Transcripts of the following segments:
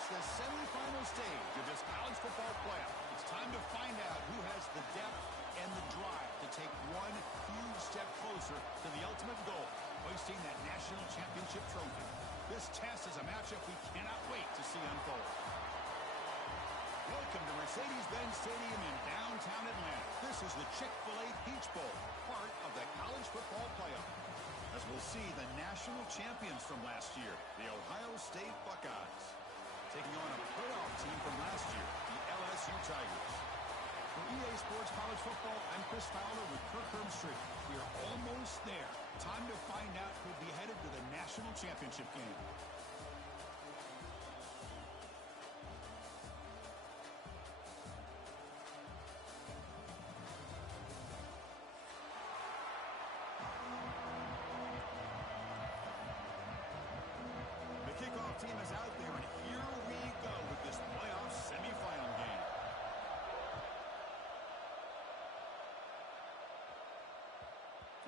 reached the semifinal stage of this college football playoff. It's time to find out who has the depth and the drive to take one huge step closer to the ultimate goal, hoisting that national championship trophy. This test is a matchup we cannot wait to see unfold. Welcome to Mercedes-Benz Stadium in downtown Atlanta. This is the Chick-fil-A Peach Bowl, part of the college football playoff. As we'll see the national champions from last year, the Ohio State Buckeyes, taking on a playoff team from last year, the LSU Tigers. For EA Sports College Football, I'm Chris Fowler with Kirk Herbstreit. We are almost there. Time to find out who'll be headed to the national championship game. Kickoff team is out there, and here we go with this playoff semifinal game.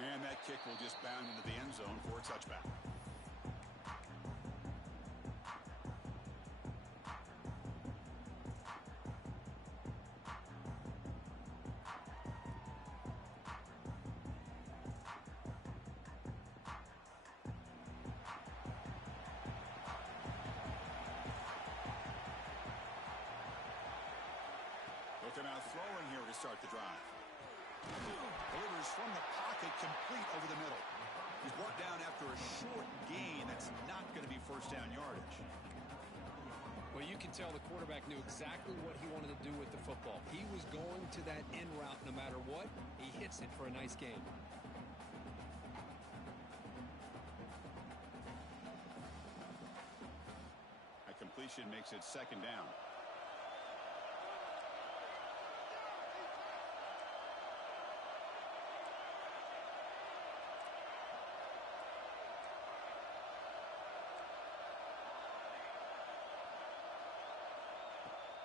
And that kick will just bound into the end zone for a touchback. Looking out throwing here to start the drive. Delivers from the pocket, complete over the middle. He's brought down after a short gain. That's not going to be first down yardage. Well, you can tell the quarterback knew exactly what he wanted to do with the football. He was going to that end route no matter what. He hits it for a nice gain. A completion makes it second down.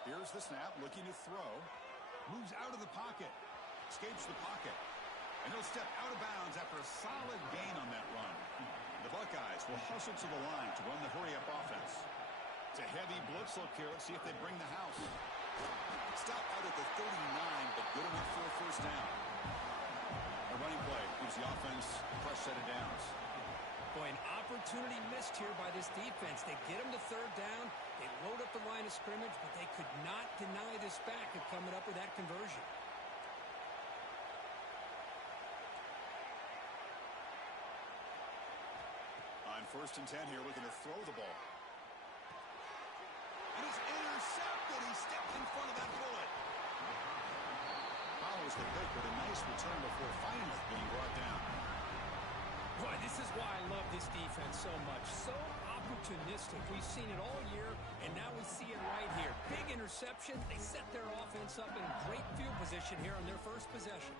Here's the snap, looking to throw. Moves out of the pocket. Escapes the pocket. And he'll step out of bounds after a solid gain on that run. The Buckeyes will hustle to the line to run the hurry-up offense. It's a heavy blitz look here. Let's see if they bring the house. Stop out at the 39, but good enough for a first down. A running play gives the offense a fresh set of downs. Boy, an opportunity missed here by this defense. They get them to third down. They load up the line of scrimmage, but they could not deny this back of coming up with that conversion. On 1st and 10 here, looking to throw the ball. And it's intercepted. He stepped in front of that bullet. Follows the pick with a nice return before finally being brought down. Boy, this is why I love this defense so much. So opportunistic. We've seen it all year, and now we see it right here. Big interception. They set their offense up in great field position here on their first possession.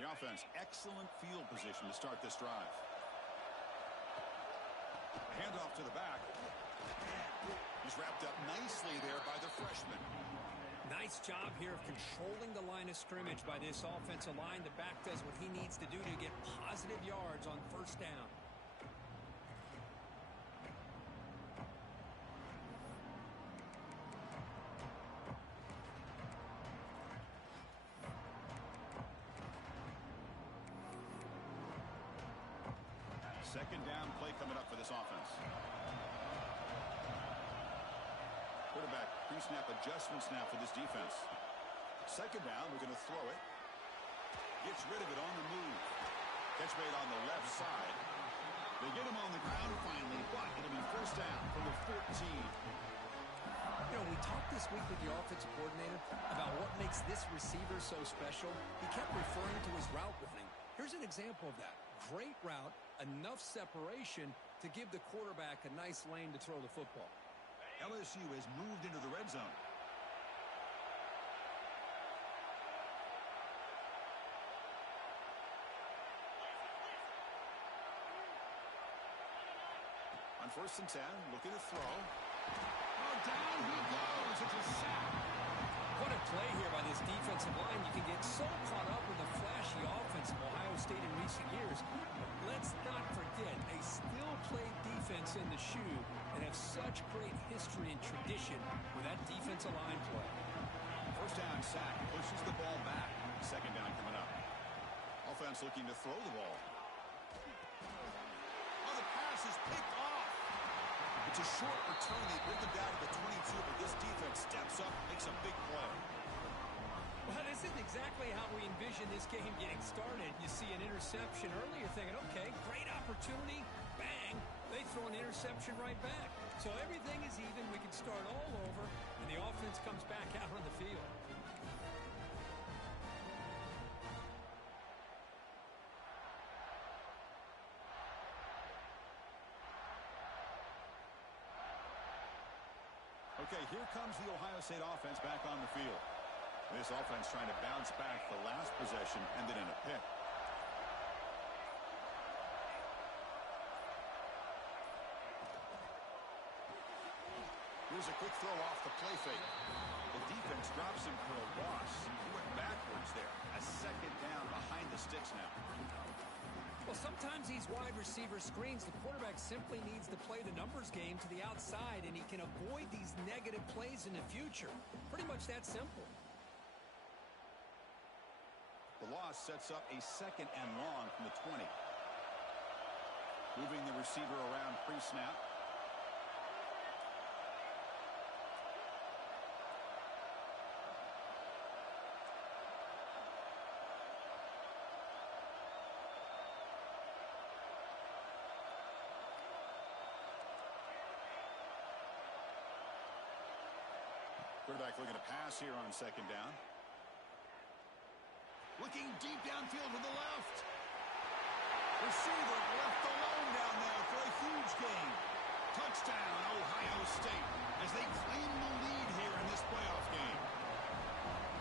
The offense, excellent field position to start this drive. Handoff to the back. He's wrapped up nicely there by the freshman. Nice job here of controlling the line of scrimmage by this offensive line. The back does what he needs to do to get positive yards on first down. Second down play coming up for this offense. Quarterback pre-snap adjustment snap for this defense. Second down, we're going to throw it. Gets rid of it on the move. Catch made on the left side. They get him on the ground finally, but it'll be first down from the 14. You know, we talked this week with the offensive coordinator about what makes this receiver so special. He kept referring to his route running. Here's an example of that. Great route, enough separation to give the quarterback a nice lane to throw the football. LSU has moved into the red zone. first and 10, looking to throw. Oh, down he goes. It's a sack. What a play here by this defensive line. You can get so caught up in the flashy offense of Ohio State in recent years. But let's not forget, they still play defense in the shoe and have such great history and tradition with that defensive line play. First down sack, pushes the ball back. Second down coming up. Offense looking to throw the ball. Oh, the pass is picked off. It's a short return. They bring them down to the 22, but this defense steps up, makes a big play. Well, this isn't exactly how we envision this game getting started. You see an interception early, you're thinking, okay, great opportunity, bang, they throw an interception right back. So everything is even, we can start all over, and the offense comes back out on the field. Okay, here comes the Ohio State offense back on the field. This offense trying to bounce back. The last possession ended in a pick. Here's a quick throw off the play fake. The defense drops him for a loss. He went backwards there. A second down behind the sticks now. Well, sometimes these wide receiver screens, the quarterback simply needs to play the numbers game to the outside, and he can avoid these negative plays in the future. Pretty much that simple. The loss sets up a second and long from the 20. Moving the receiver around pre-snap. Quarterback looking to pass here on second down. Looking deep downfield to the left. Receiver left alone down there for a huge gain. Touchdown, Ohio State, as they claim the lead here in this playoff game.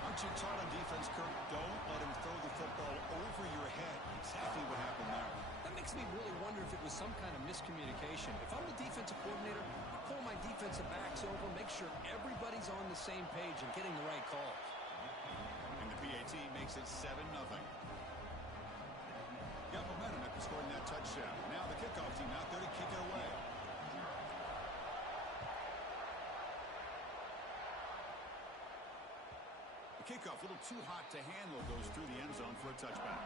Aren't you taught on defense, Kirk? Don't let him throw the football over your head. Exactly what happened there. That makes me really wonder if it was some kind of miscommunication. If I'm the defensive coordinator, I pull my defensive backs over, make sure everybody's on the same page and getting the right call. And the PAT makes it 7-0. Got momentum after scoring that touchdown. Now the kickoff team out there to kick it away. The kickoff, a little too hot to handle, goes through the end zone for a touchback.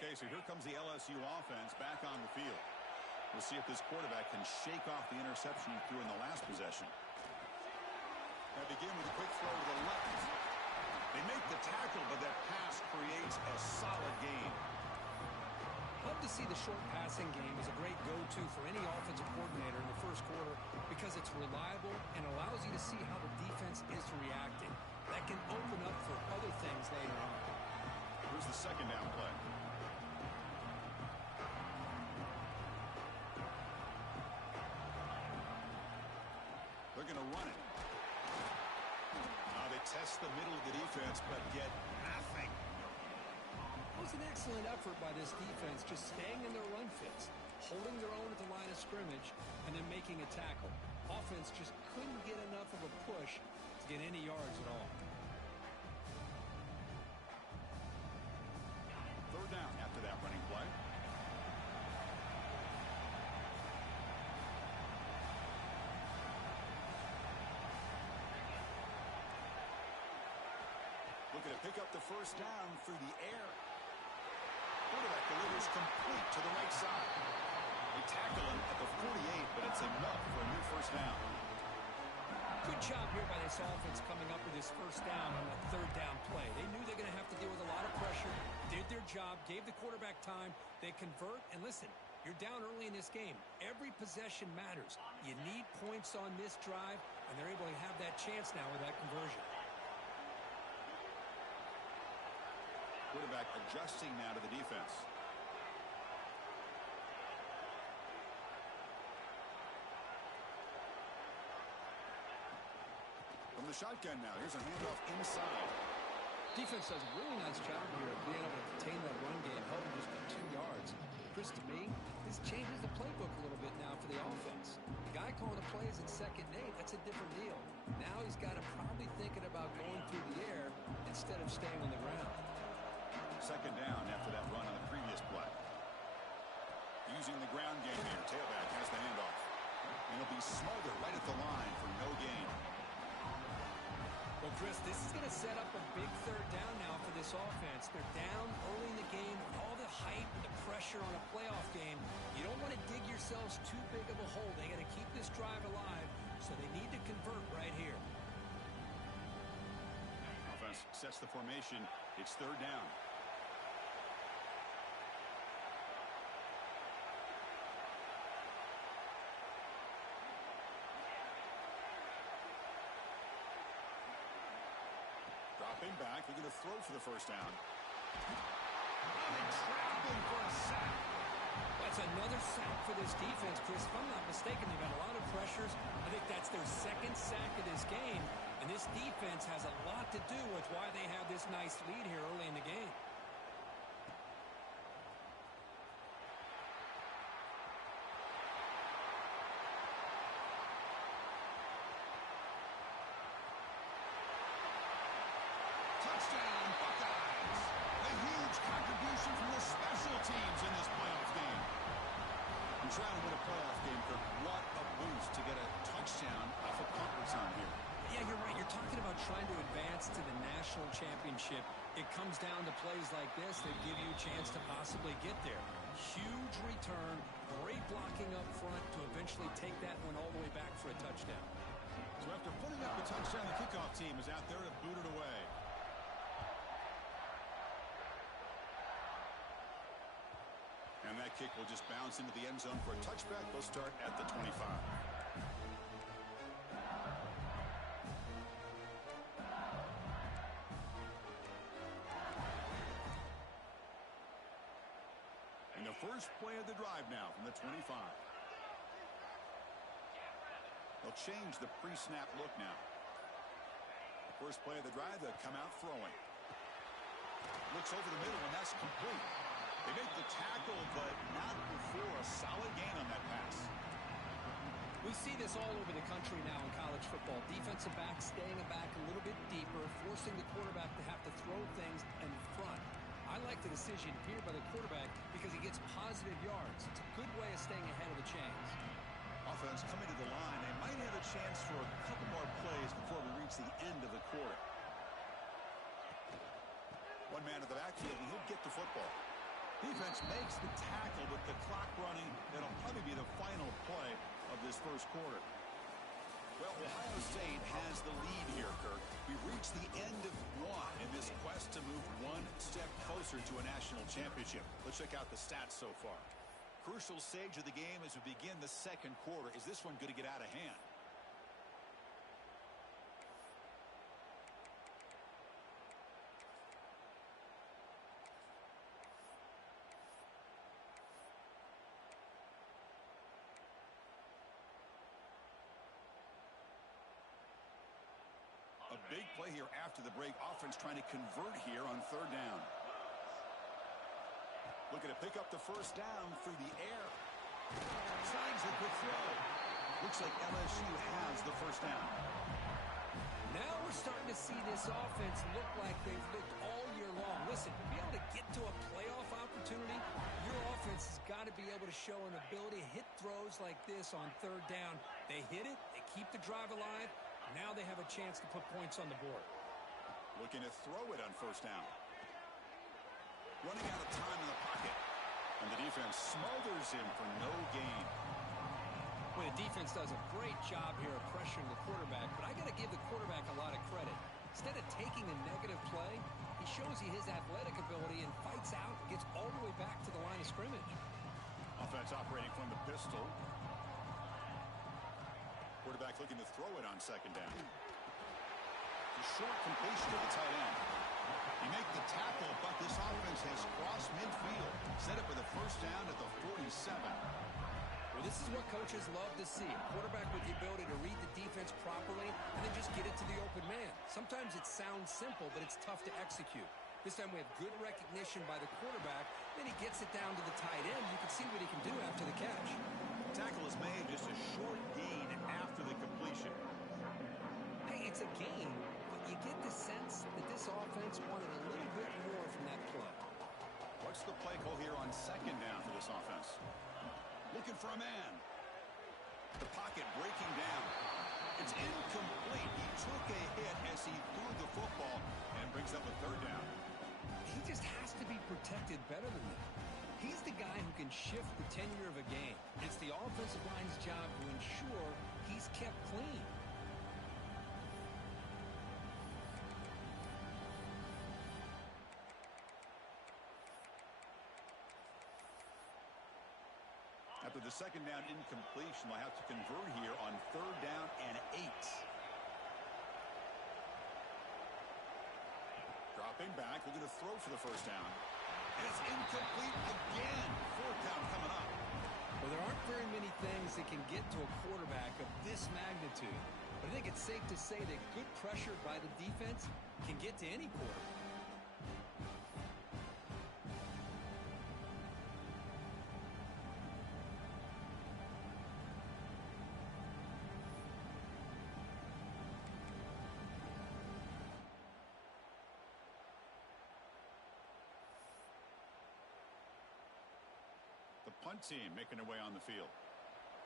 Okay, so here comes the LSU offense back on the field. We'll see if this quarterback can shake off the interception he threw in the last possession. They begin with a quick throw to the left. They make the tackle, but that pass creates a solid gain. Love to see the short passing game as a great go-to for any offensive coordinator in the first quarter because it's reliable and allows you to see how the defense is reacting. That can open up for other things later on. Here's the second down play. They're going to run it. Now they test the middle of the defense, but get nothing. It was an excellent effort by this defense, just staying in their run fits, holding their own at the line of scrimmage, and then making a tackle. Offense just couldn't get enough of a push to get any yards at all. Third down after that running play. Looking to pick up the first down through the air. Quarterback delivers complete to the right side. They tackle him at the 48, but it's enough for a new first down. Good job here by this offense coming up with this first down on that third down play. They knew they're going to have to deal with a lot of pressure, did their job, gave the quarterback time. They convert, and listen, you're down early in this game. Every possession matters. You need points on this drive, and they're able to have that chance now with that conversion. Quarterback adjusting now to the defense. the shotgun now. Here's a handoff inside. Defense does a really nice job here of being able to contain that run game, held him just by 2 yards. Chris, to me, this changes the playbook a little bit now for the offense. The guy calling the plays at 2nd and 8, that's a different deal. Now he's got to probably thinking about going through the air instead of staying on the ground. 2nd down after that run on the previous play. Using the ground game here. Tailback has the handoff. And he'll be smothered right at the line for no gain. Well, Chris, this is going to set up a big 3rd down now for this offense. They're down early in the game. All the hype and the pressure on a playoff game. You don't want to dig yourselves too big of a hole. They got to keep this drive alive, so they need to convert right here. Offense sets the formation. It's 3rd down. Dropping back, looking to throw for the 1st down. And traveling for a sack. That's another sack for this defense, Chris. If I'm not mistaken, they've got a lot of pressures. I think that's their 2nd sack of this game. And this defense has a lot to do with why they have this nice lead here early in the game. Touchdown, Buckeyes! A huge contribution from the special teams in this playoff game. And trying to win a playoff game, Kirk, what a boost to get a touchdown off a punt return here. Yeah, you're right. You're talking about trying to advance to the national championship. It comes down to plays like this that give you a chance to possibly get there. Huge return, great blocking up front to eventually take that one all the way back for a touchdown. So after putting up the touchdown, the kickoff team is out there to boot it away. And that kick will just bounce into the end zone for a touchback. They'll start at the 25. And the first play of the drive now from the 25. They'll change the pre-snap look now. The first play of the drive, they'll come out throwing. Looks over the middle, and that's complete. They make the tackle, but not before a solid gain on that pass. We see this all over the country now in college football. Defensive backs staying back a little bit deeper, forcing the quarterback to have to throw things in front. I like the decision here by the quarterback because he gets positive yards. It's a good way of staying ahead of the chains. Offense coming to the line. They might have a chance for a couple more plays before we reach the end of the quarter. One man at the backfield, and he'll get the football. Defense makes the tackle with the clock running. It'll probably be the final play of this first quarter. Well, Ohio State has the lead here, Kirk. We've reached the end of one in this quest to move one step closer to a national championship. Let's check out the stats so far. Crucial stage of the game as we begin the second quarter. Is this one going to get out of hand? A big play here after the break. Offense trying to convert here on 3rd down. Looking to pick up the 1st down through the air. Signs the quick throw. Looks like LSU has the 1st down. Now we're starting to see this offense look like they've looked all year long. Listen, to be able to get to a playoff opportunity, your offense has got to be able to show an ability to hit throws like this on 3rd down. They hit it, they keep the drive alive. Now they have a chance to put points on the board. Looking to throw it on 1st down. Running out of time in the pocket. And the defense smothers him for no gain. Well, the defense does a great job here of pressuring the quarterback, but I got to give the quarterback a lot of credit. Instead of taking a negative play, he shows you his athletic ability and fights out and gets all the way back to the line of scrimmage. Offense operating from the pistol. Quarterback looking to throw it on 2nd down. A short completion to the tight end. You make the tackle, but this offense has crossed midfield. Set up with a 1st down at the 47. Well, this is what coaches love to see. A quarterback with the ability to read the defense properly and then just get it to the open man. Sometimes it sounds simple, but it's tough to execute. This time we have good recognition by the quarterback. Then he gets it down to the tight end. You can see what he can do after the catch. Tackle is made, just a short gain after the completion. Hey, it's a gain, but you get the sense that this offense wanted a little bit more from that play. What's the play call here on second down for this offense? Looking for a man. The pocket breaking down. It's incomplete. He took a hit as he threw the football and brings up a third down. He just has to be protected better than that. He's the guy who can shift the tenure of a game. It's the offensive line's job to ensure he's kept clean. After the second down incompletion, they'll have to convert here on third down and 8. Dropping back, looking to throw for the first down. And it's incomplete again. Fourth down coming up. Well, there aren't very many things that can get to a quarterback of this magnitude. But I think it's safe to say that good pressure by the defense can get to any quarterback. Punt team making their way on the field.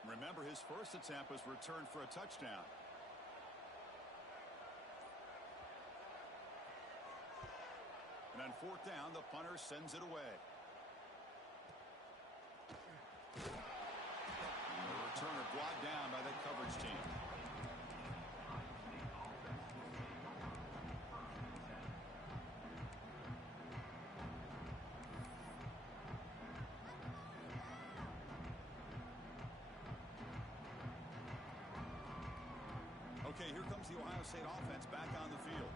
Remember, his first attempt was returned for a touchdown. And on fourth down, the punter sends it away. And the returner brought down by the coverage team. Okay, here comes the Ohio State offense back on the field.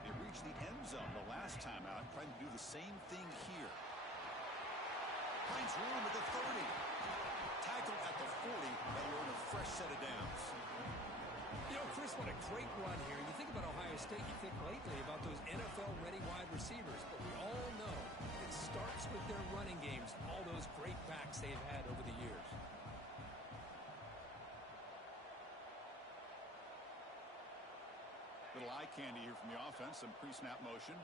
They reached the end zone the last time out, trying to do the same thing here. Finds room at the 30. Tackle at the 40. They'll earn a fresh set of downs. You know, Chris, what a great run here. You think about Ohio State, you think lately about those NFL-ready wide receivers. But we all know it starts with their running games, all those great backs they've had over the years. Little eye candy here from the offense, some pre-snap motion.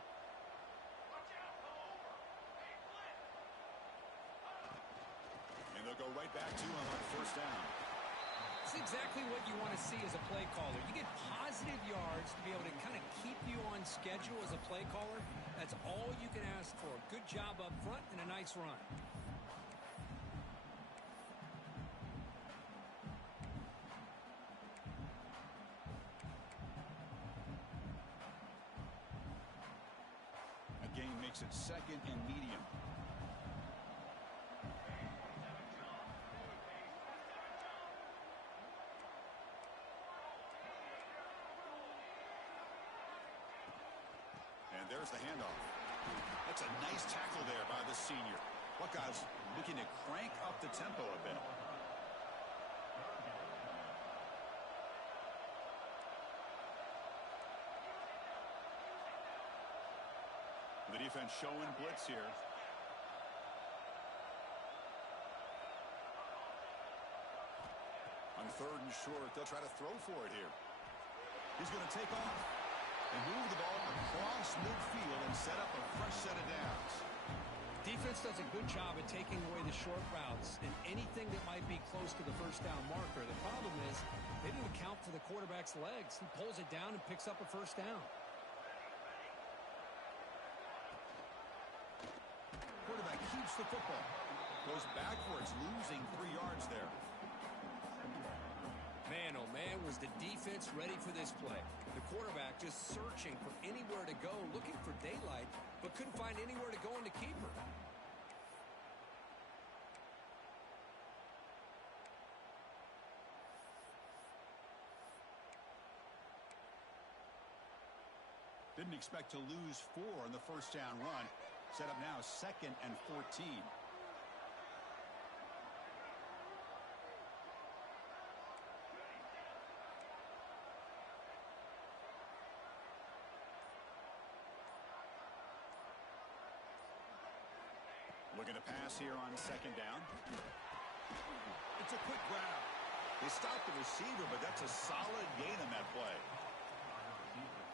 And they'll go right back to him on first down. It's exactly what you want to see as a play caller. You get positive yards to be able to kind of keep you on schedule as a play caller. That's all you can ask for. Good job up front and a nice run. Makes it second and medium. And there's the handoff. That's a nice tackle there by the senior. Buckeyes looking to crank up the tempo a bit. The defense showing blitz here. On third and short, they'll try to throw for it here. He's going to take off and move the ball across midfield and set up a fresh set of downs. Defense does a good job at taking away the short routes and anything that might be close to the first down marker. The problem is they didn't account for the quarterback's legs. He pulls it down and picks up a first down. Quarterback keeps the football. Goes backwards, losing 3 yards there. Man, oh man, was the defense ready for this play. The quarterback just searching for anywhere to go, looking for daylight, but couldn't find anywhere to go in the keeper. Didn't expect to lose 4 on the first down run. Set up now second and 14. Looking to pass here on second down. It's a quick grab. They stopped the receiver, but that's a solid gain on that play.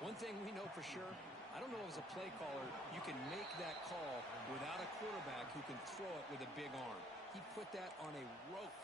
One thing we know for sure, I don't know as a play caller, you can make that call without a quarterback who can throw it with a big arm. He put that on a rope.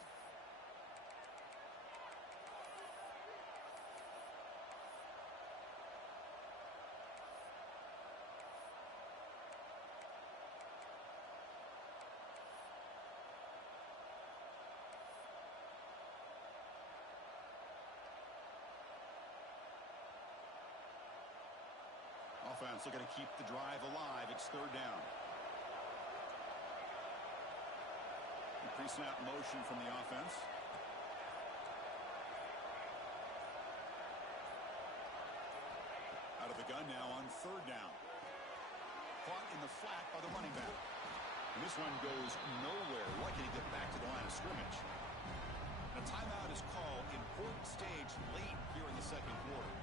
Offense looking to keep the drive alive. It's third down. Pre-snap motion from the offense. Out of the gun now on third down. Caught in the flat by the running back. And this one goes nowhere. Lucky to get back to the line of scrimmage. A timeout is called. Important stage late here in the second quarter.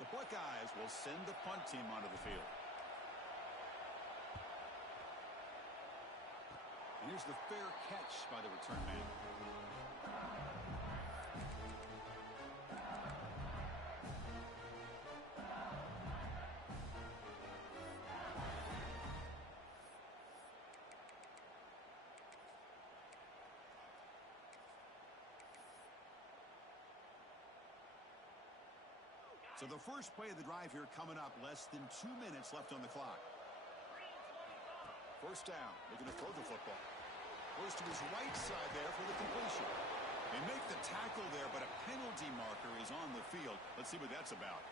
The Buckeyes will send the punt team onto the field. And here's the fair catch by the return man. So the first play of the drive here coming up, less than 2 minutes left on the clock. First down, they're going to throw the football. Goes to his right side there for the completion. They make the tackle there, but a penalty marker is on the field. Let's see what that's about.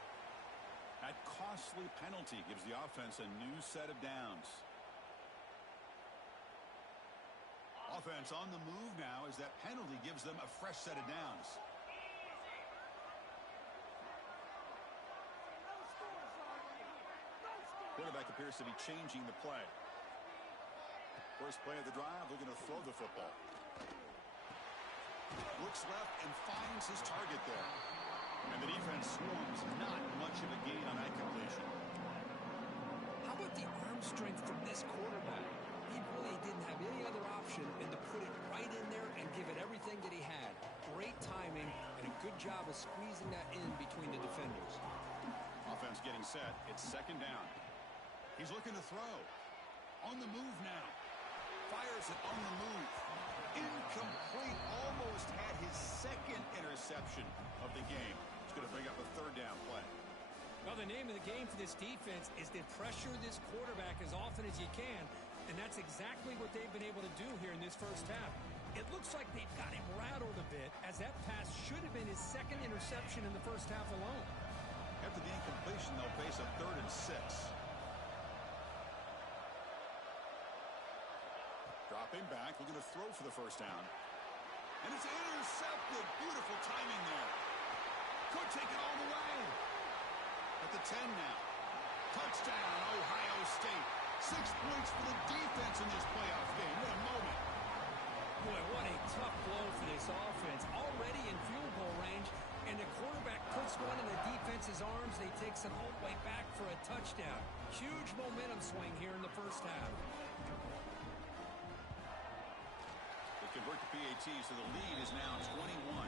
That costly penalty gives the offense a new set of downs. Offense on the move now as that penalty gives them a fresh set of downs. Quarterback appears to be changing the play. First play of the drive, they're going to throw the football. Looks left and finds his target there. And the defense swarms, not much of a gain on that completion. How about the arm strength from this quarterback? He really didn't have any other option than to put it right in there and give it everything that he had. Great timing and a good job of squeezing that in between the defenders. Offense getting set. It's second down. He's looking to throw. On the move now. Fires it on the move. Incomplete. Almost had his second interception of the game. It's going to bring up a third down play. Well, the name of the game for this defense is to pressure this quarterback as often as you can, and that's exactly what they've been able to do here in this first half. It looks like they've got him rattled a bit, as that pass should have been his second interception in the first half alone. After the incompletion, they'll face a 3rd and 6. Dropping back, looking to throw for the first down. And it's intercepted. Beautiful timing there. Could take it all the way. At the 10 now. Touchdown, Ohio State. 6 points for the defense in this playoff game. What a moment. Boy, what a tough blow for this offense. Already in field goal range, and the quarterback puts one in the defense's arms. They take some all the way back for a touchdown. Huge momentum swing here in the first half. Convert to PAT, so the lead is now 21.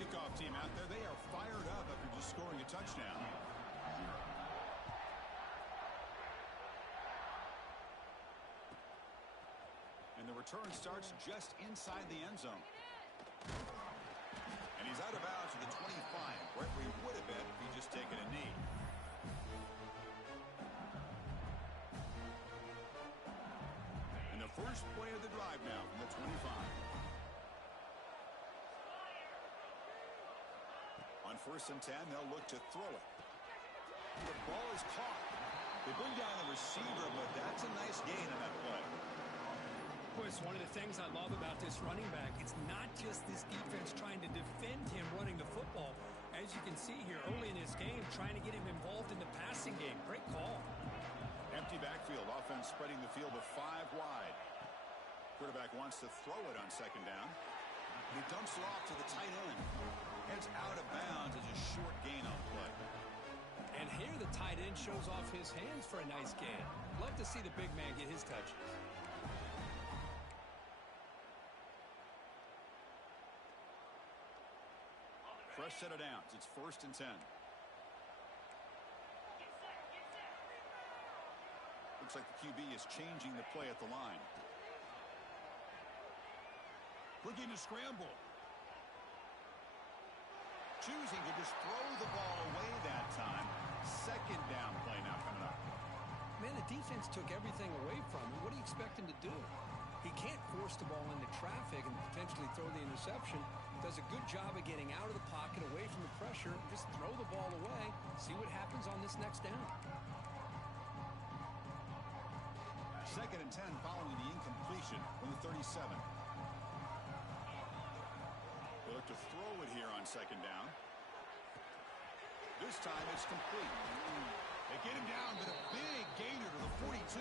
Kickoff team out there, they are fired up after just scoring a touchdown. And the return starts just inside the end zone. And he's out of bounds to the 25, right where he would have been if he just taken a knee. First play of the drive now from the 25. On 1st and 10, they'll look to throw it. The ball is caught. They bring down the receiver, but that's a nice gain on that play. Chris, one of the things I love about this running back, it's not just this defense trying to defend him running the football. As you can see here early in this game, trying to get him involved in the passing game. Great call. Empty backfield. Offense spreading the field to 5 wide. Quarterback wants to throw it on second down. He dumps it off to the tight end. Heads out of bounds as a short gain on play. And here the tight end shows off his hands for a nice gain. Love to see the big man get his touches. Fresh set of downs. It's 1st and 10. Looks like the QB is changing the play at the line. Looking to scramble. Choosing to just throw the ball away that time. Second down play now coming up. Man, the defense took everything away from him. What do you expect him to do? He can't force the ball into traffic and potentially throw the interception. Does a good job of getting out of the pocket, away from the pressure. Just throw the ball away. See what happens on this next down. 2nd and 10 following the incompletion from the 37. They look to throw it here on second down. This time it's complete. They get him down with a big gainer to the 42.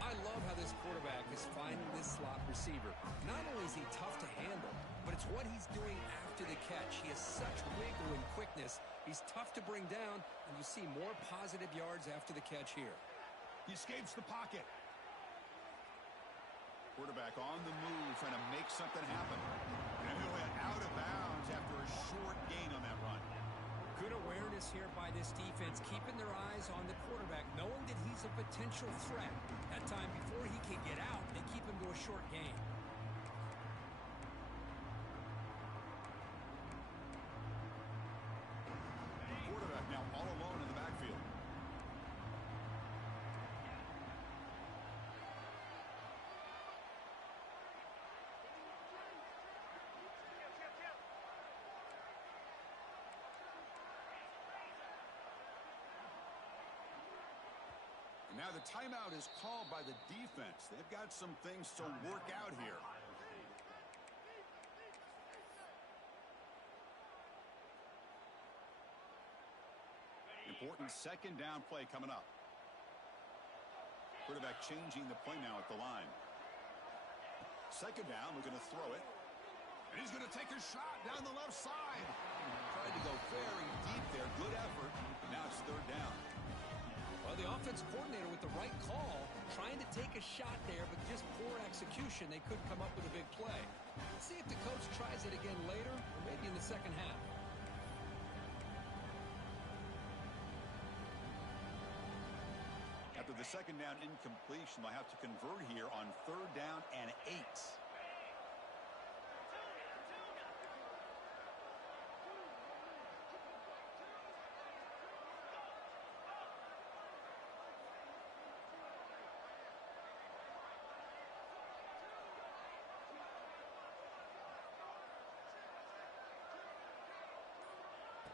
I love how this quarterback is finding this slot receiver. Not only is he tough to handle, but it's what he's doing after the catch. He has such wiggle and quickness. He's tough to bring down, and you see more positive yards after the catch here. He escapes the pocket. Quarterback on the move, trying to make something happen. And he went out of bounds after a short gain on that run. Good awareness here by this defense, keeping their eyes on the quarterback, knowing that he's a potential threat. That time, before he can get out, they keep him to a short gain. Quarterback now all alone in the backfield. Now the timeout is called by the defense. They've got some things to work out here. Important second down play coming up. Quarterback changing the play now at the line. Second down, we're going to throw it. And he's going to take a shot down the left side. Tried to go very deep there. Good effort. Now it's third down. Well, the offense coordinator with the right call, trying to take a shot there, but just poor execution. They couldn't come up with a big play. Let's see if the coach tries it again later, or maybe in the second half. After the second down incompletion, they'll have to convert here on 3rd down and 8.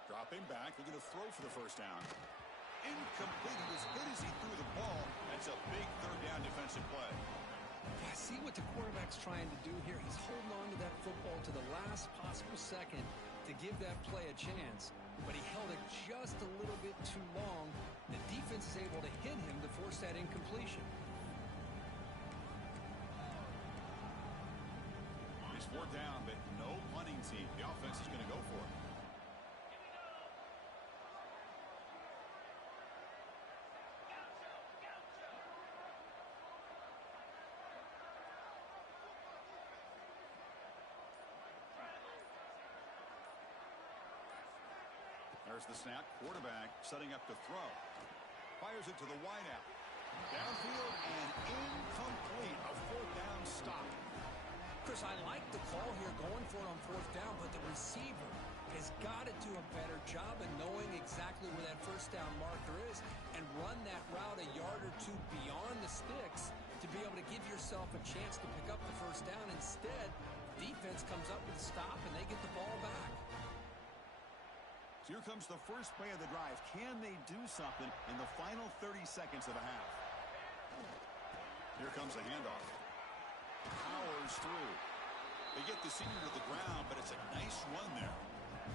Dropping back, they're going to throw for the first down. Incomplete. As good as he threw the ball, that's a big third down defensive play. I see what the quarterback's trying to do here. He's holding on to that football to the last possible second to give that play a chance. But he held it just a little bit too long. The defense is able to hit him to force that incompletion. It's 4th down, but no punting team. The offense is going to go for it. There's the snap. Quarterback setting up to throw. Fires it to the wideout. Downfield and incomplete. A 4th down stop. Chris, I like the call here going for it on 4th down, but the receiver has got to do a better job of knowing exactly where that first down marker is and run that route a yard or two beyond the sticks to be able to give yourself a chance to pick up the first down. Instead, defense comes up with a stop and they get the ball back. So here comes the first play of the drive. Can they do something in the final 30 seconds of the half? Here comes the handoff. powers through. They get the senior to the ground, but it's a nice run there.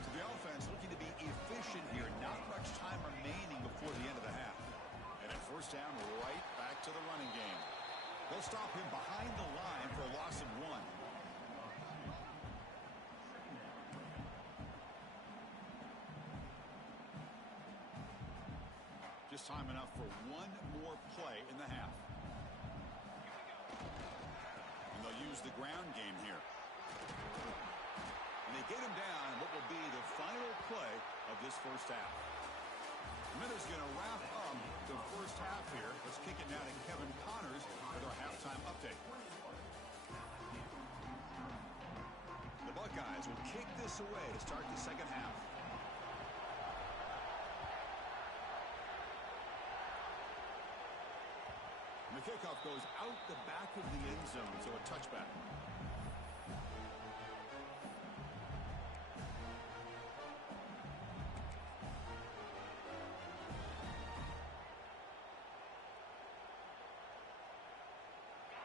So the offense looking to be efficient here. Not much time remaining before the end of the half. And at first down, right back to the running game. They'll stop him behind the line for a loss of 1. Just time enough for one more play in the half. And they'll use the ground game here. And they get him down in what will be the final play of this first half. Minutes going to wrap up the first half here. Let's kick it now to Kevin Connors with our halftime update. The Buckeyes will kick this away to start the second half. And the kickoff goes out the back of the end zone, so a touchback.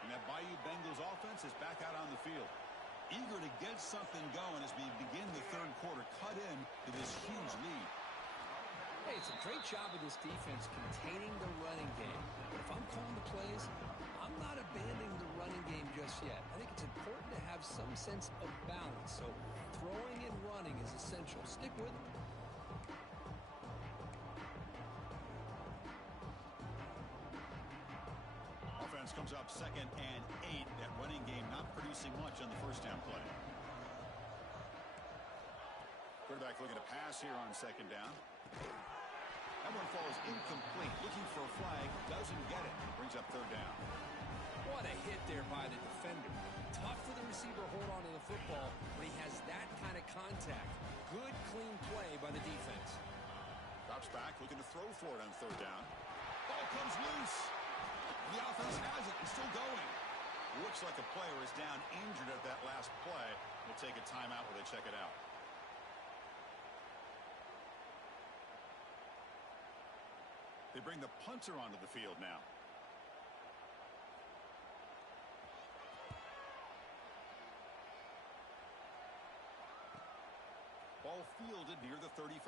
And that Bayou Bengals offense is back out on the field. Eager to get something going as we begin the third quarter. Cut in to this huge lead. Hey, it's a great job of this defense containing the running game. But if I'm calling the plays, I'm not abandoning the running game just yet. I think it's important to have some sense of balance. So throwing and running is essential. Stick with it. Offense comes up 2nd and 8. That running game not producing much on the first down play. Quarterback looking to pass here on 2nd down. That one falls incomplete. Looking for a flag. Doesn't get it. Brings up 3rd down. What a hit there by the defender. Tough for the receiver to hold on to the football when he has that kind of contact. Good, clean play by the defense. Drops back, looking to throw for it on 3rd down. Ball comes loose. The offense has it. It's still going. Looks like a player is down injured at that last play. We'll take a timeout while they check it out. They bring the punter onto the field now. Ball fielded near the 35.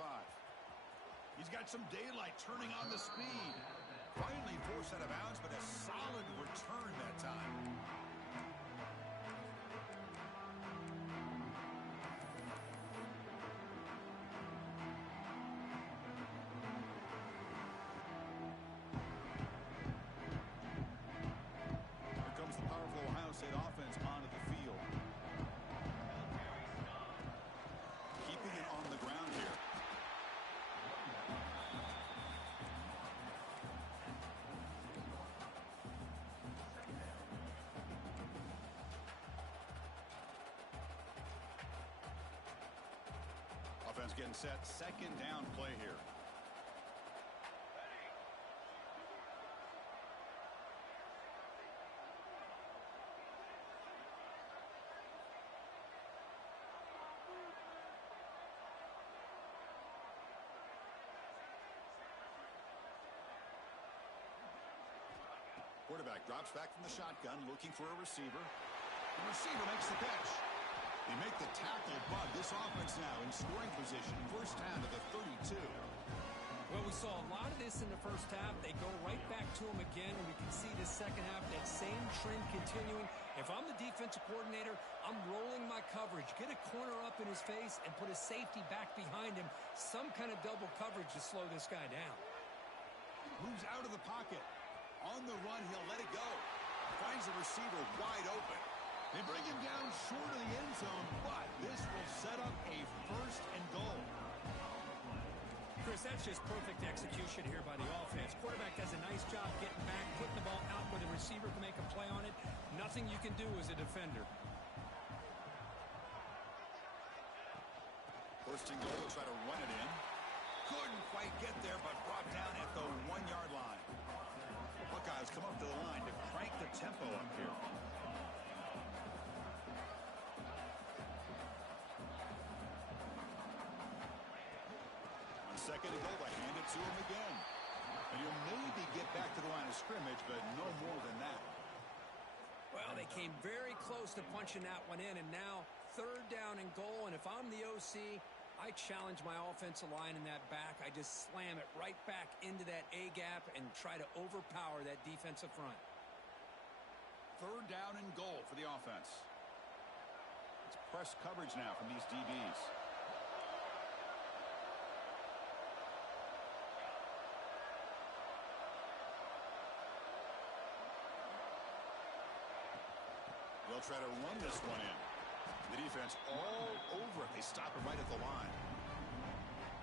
He's got some daylight turning on the speed. Finally forced out of bounds, but a solid return that time. Here comes the powerful Ohio State offense onto the field. Keeping it on the ground here. Offense getting set. 2nd down play here. Quarterback drops back from the shotgun, looking for a receiver. The receiver makes the catch. They make the tackle, but this offense now in scoring position. First down to the 32. Well, we saw a lot of this in the first half. They go right back to him again, and we can see the second half, that same trend continuing. If I'm the defensive coordinator, I'm rolling my coverage. Get a corner up in his face and put a safety back behind him. Some kind of double coverage to slow this guy down. Moves out of the pocket. On the run, he'll let it go. Finds the receiver wide open. They bring him down short of the end zone, but this will set up a 1st and goal. Chris, that's just perfect execution here by the offense. Quarterback does a nice job getting back, putting the ball out where the receiver can make a play on it. Nothing you can do as a defender. 1st and goal, try to run it in. Couldn't quite get there, but brought down at the 1-yard line. The Buckeyes come up to the line to crank the tempo up here. On 2nd and goal, they hand it to him again. And he'll maybe get back to the line of scrimmage, but no more than that. Well, they came very close to punching that one in, and now third down and goal. And if I'm the OC, I challenge my offensive line in that back. I just slam it right back into that A gap and try to overpower that defensive front. Third down and goal for the offense. It's press coverage now from these DBs. They'll try to run this one in. The defense all over it. They stop it right at the line.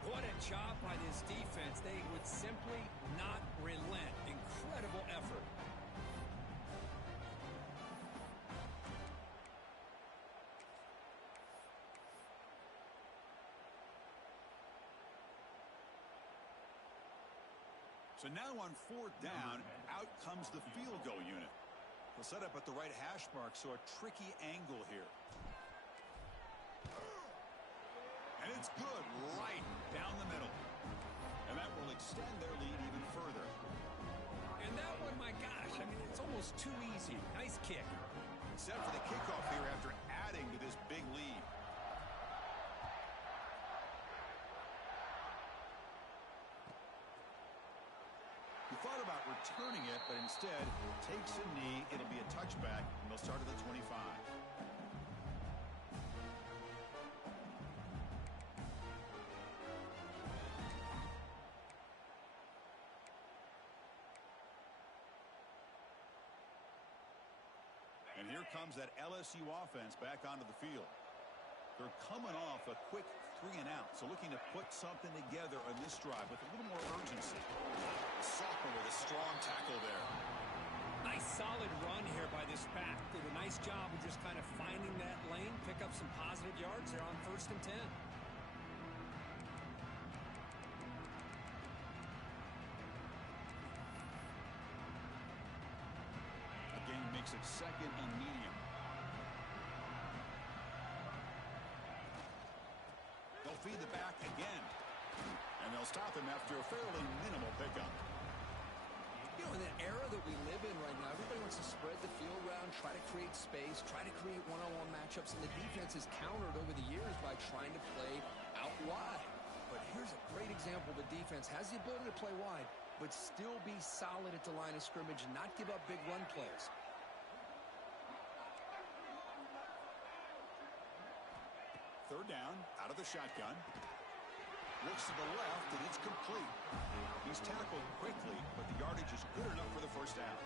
What a job by this defense. They would simply not relent. Incredible effort. So now on fourth down, out comes the field goal unit. We'll set up at the right hash mark, so a tricky angle here. And it's good right down the middle. And that will extend their lead even further. And that one, my gosh, I mean, it's almost too easy. Nice kick. Set for the kickoff here after adding to this big lead. He thought about returning it, but instead takes a knee. It'll be a touchback, and they'll start at the 25. And here comes that LSU offense back onto the field. They're coming off a quick 3-and-out, so looking to put something together on this drive with a little more urgency. The sophomore with a strong tackle there. Nice solid run here by this back. Did a nice job of just kind of finding that lane, pick up some positive yards there on 1st and 10. Again, makes it 2nd and medium. They'll feed the back again. And they'll stop him after a fairly minimal pickup. You know, in the era that we live in right now, everybody wants to spread the field around, try to create space, try to create one-on-one matchups, and the defense has countered over the years by trying to play out wide. But here's a great example. The defense has the ability to play wide, but still be solid at the line of scrimmage and not give up big run plays. Third down, out of the shotgun. Looks to the left, and it's complete. He's tackled quickly, but the yardage is good enough for the first down.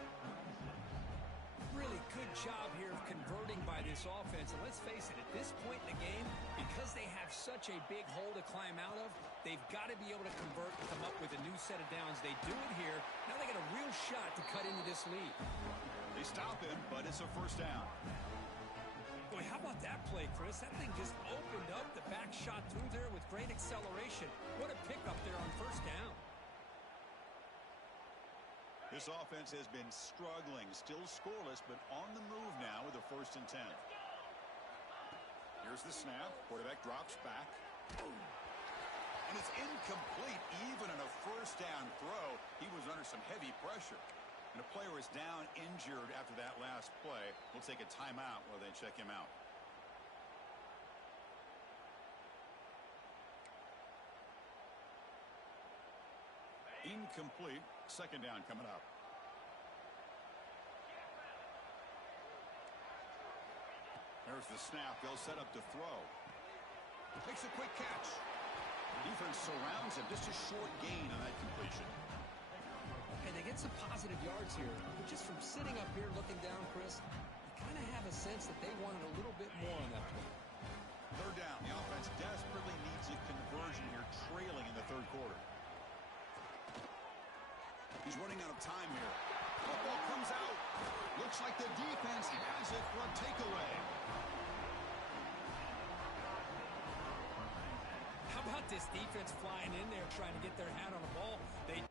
Really good job here of converting by this offense. And let's face it, at this point in the game, because they have such a big hole to climb out of, they've got to be able to convert and come up with a new set of downs. They do it here. Now they got a real shot to cut into this lead. They stop him, but it's a first down. Boy, how about that play, Chris? That thing just opened up. The back shot through there with great acceleration. What a pickup there on 1st down. This offense has been struggling, still scoreless, but on the move now with a 1st and 10. Here's the snap. Quarterback drops back. And it's incomplete. Even on a 1st down throw, he was under some heavy pressure. And a player is down injured after that last play. We'll take a timeout while they check him out. Incomplete. 2nd down coming up. There's the snap. They'll set up to throw. Makes a quick catch. The defense surrounds him. Just a short gain on that completion. And they get some positive yards here. But just from sitting up here looking down, Chris, you kind of have a sense that they wanted a little bit more on that play. Third down. The offense desperately needs a conversion here, trailing in the 3rd quarter. He's running out of time here. Football comes out. Looks like the defense has it for a takeaway. How about this defense flying in there trying to get their hat on the ball? They